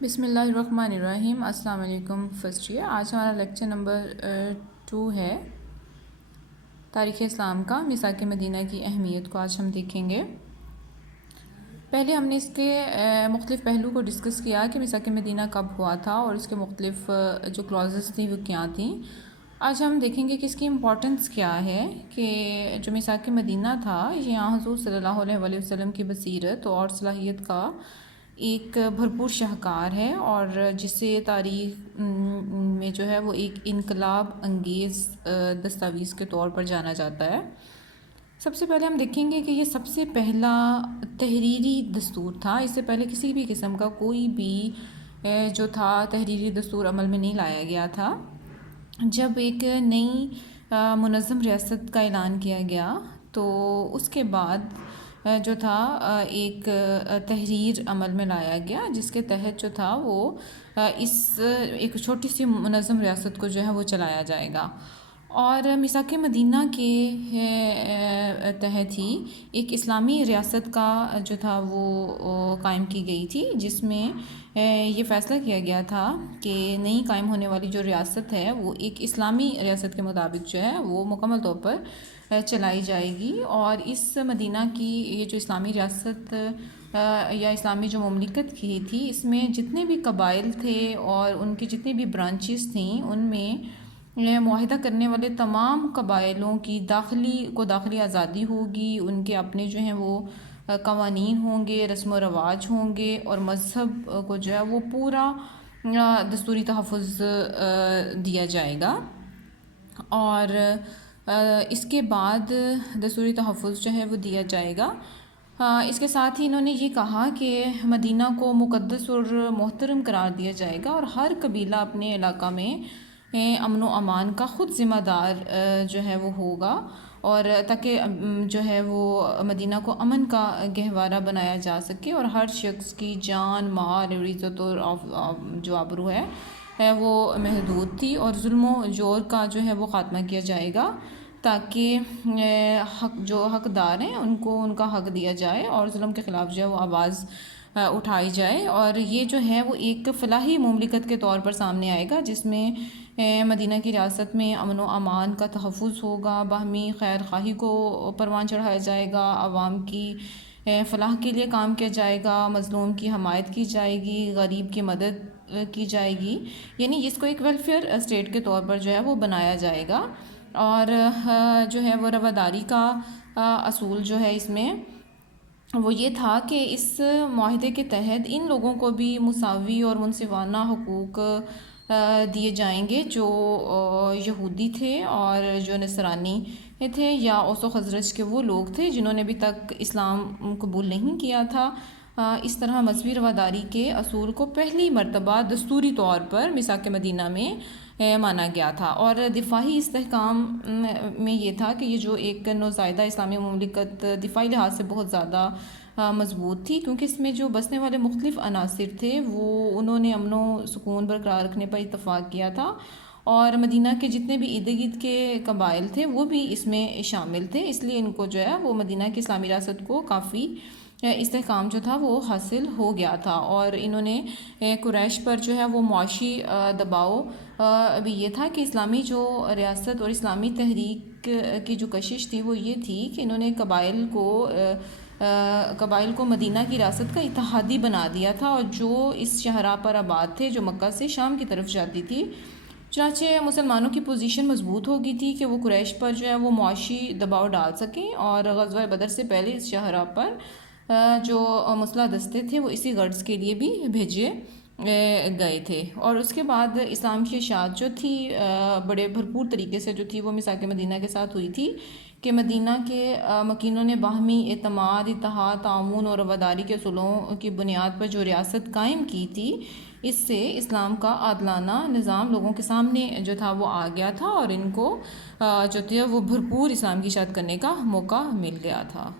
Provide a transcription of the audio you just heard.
بسم اللہ الرحمن الرحیم۔ السلام علیکم فرسٹ ایئر۔ آج ہمارا لیکچر نمبر 2 ہے تاریخ اسلام کا میثاق مدینہ کی اہمیت کو آج ہم دیکھیں گے۔ پہلے ہم نے اس کے مختلف پہلو کو ڈسکس کیا کہ میثاق مدینہ کب ہوا تھا اور اس کے مختلف جو کلازز تھیں وہ کیا تھیں۔ آج ہم دیکھیں گے کہ اس کی امپورٹنس کیا ہے کہ جو میثاق مدینہ تھا یہ حضور صلی اللہ علیہ وسلم کی بصیرت اور صلاحیت کا ایک بھرپور شاہکار ہے اور جسے تاریخ میں جو ہے وہ ایک انقلاب انگیز دستاویز کے طور پر جانا جاتا ہے۔ سب سے پہلے ہم دیکھیں گے کہ یہ سب سے پہلا تحریری دستور تھا۔ اس سے پہلے کسی بھی قسم کا کوئی بھی جو تھا تحریری دستور عمل میں نہیں لایا گیا تھا۔ جب ایک نئی منظم ریاست کا اعلان کیا گیا تو اس کے بعد جو تھا ایک تحریر عمل میں لایا گیا جس کے تحت جو تھا وہ اس ایک چھوٹی سی منظم ریاست کو جو ہے وہ چلایا جائے گا، اور میثاق مدینہ کے تحت ہی ایک اسلامی ریاست کا جو تھا وہ قائم کی گئی تھی، جس میں یہ فیصلہ کیا گیا تھا کہ نئی قائم ہونے والی جو ریاست ہے وہ ایک اسلامی ریاست کے مطابق جو ہے وہ مکمل طور پر چلائی جائے گی، اور اس مدینہ کی یہ جو اسلامی ریاست یا اسلامی جو مملکت کی تھی اس میں جتنے بھی قبائل تھے اور ان کی جتنی بھی برانچز تھیں ان میں معاہدہ کرنے والے تمام قبائلوں کی داخلی آزادی ہوگی، ان کے اپنے جو ہیں وہ قوانین ہوں گے، رسم و رواج ہوں گے، اور مذہب کو جو ہے وہ پورا دستوری تحفظ دیا جائے گا۔ اور اس کے بعد دستوری تحفظ جو ہے وہ دیا جائے گا۔ اس کے ساتھ ہی انہوں نے یہ کہا کہ مدینہ کو مقدس اور محترم قرار دیا جائے گا، اور ہر قبیلہ اپنے علاقہ میں امن و امان کا خود ذمہ دار جو ہے وہ ہوگا، اور تاکہ جو ہے وہ مدینہ کو امن کا گہوارہ بنایا جا سکے، اور ہر شخص کی جان، مال اور عزت اور جو آبرو ہے وہ محدود تھی، اور ظلم و جور کا جو ہے وہ خاتمہ کیا جائے گا تاکہ جو حقدار ہیں ان کو ان کا حق دیا جائے اور ظلم کے خلاف جو ہے وہ آواز اٹھائی جائے، اور یہ جو ہے وہ ایک فلاحی مملکت کے طور پر سامنے آئے گا جس میں مدینہ کی ریاست میں امن و امان کا تحفظ ہوگا، باہمی خیر خواہی کو پروان چڑھایا جائے گا، عوام کی فلاح کے لیے کام کیا جائے گا، مظلوم کی حمایت کی جائے گی، غریب کی مدد کی جائے گی، یعنی اس کو ایک ویلفیئر اسٹیٹ کے طور پر جو ہے وہ بنایا جائے گا۔ اور جو ہے وہ رواداری کا اصول جو ہے اس میں وہ یہ تھا کہ اس معاہدے کے تحت ان لوگوں کو بھی مساوی اور منصفانہ حقوق دیے جائیں گے جو یہودی تھے اور جو نصرانی تھے یا اوس و خزرج کے وہ لوگ تھے جنہوں نے ابھی تک اسلام قبول نہیں کیا تھا۔ اس طرح مذہبی رواداری کے اصول کو پہلی مرتبہ دستوری طور پر میثاق مدینہ میں مانا گیا تھا، اور دفاعی استحکام میں یہ تھا کہ یہ جو ایک نوزائیدہ اسلامی مملکت دفاعی لحاظ سے بہت زیادہ مضبوط تھی، کیونکہ اس میں جو بسنے والے مختلف عناصر تھے وہ انہوں نے امن و سکون برقرار رکھنے پر اتفاق کیا تھا، اور مدینہ کے جتنے بھی ارد گرد کے قبائل تھے وہ بھی اس میں شامل تھے، اس لیے ان کو جو ہے وہ مدینہ کی اسلامی ریاست کو کافی استحکام جو تھا وہ حاصل ہو گیا تھا، اور انہوں نے قریش پر جو ہے وہ معاشی دباؤ بھی یہ تھا کہ اسلامی جو ریاست اور اسلامی تحریک کی جو کشش تھی وہ یہ تھی کہ انہوں نے قبائل کو مدینہ کی ریاست کا اتحادی بنا دیا تھا، اور جو اس شاہراہ پر آباد تھے جو مکہ سے شام کی طرف جاتی تھی، چنانچہ مسلمانوں کی پوزیشن مضبوط ہو گئی تھی کہ وہ قریش پر جو ہے وہ معاشی دباؤ ڈال سکیں، اور غزوہ بدر سے پہلے اس شاہراہ پر جو مسلح دستے تھے وہ اسی غرض کے لیے بھی بھیجے گئے تھے۔ اور اس کے بعد اسلام کی اشاعت جو تھی بڑے بھرپور طریقے سے جو تھی وہ میثاق مدینہ کے ساتھ ہوئی تھی کہ مدینہ کے مکینوں نے باہمی اعتماد، اتحاد، تعاون اور رواداری کے اصولوں کی بنیاد پر جو ریاست قائم کی تھی، اس سے اسلام کا عادلانہ نظام لوگوں کے سامنے جو تھا وہ آ گیا تھا، اور ان کو جو تھا وہ بھرپور اسلام کی اشاعت کرنے کا موقع مل گیا تھا۔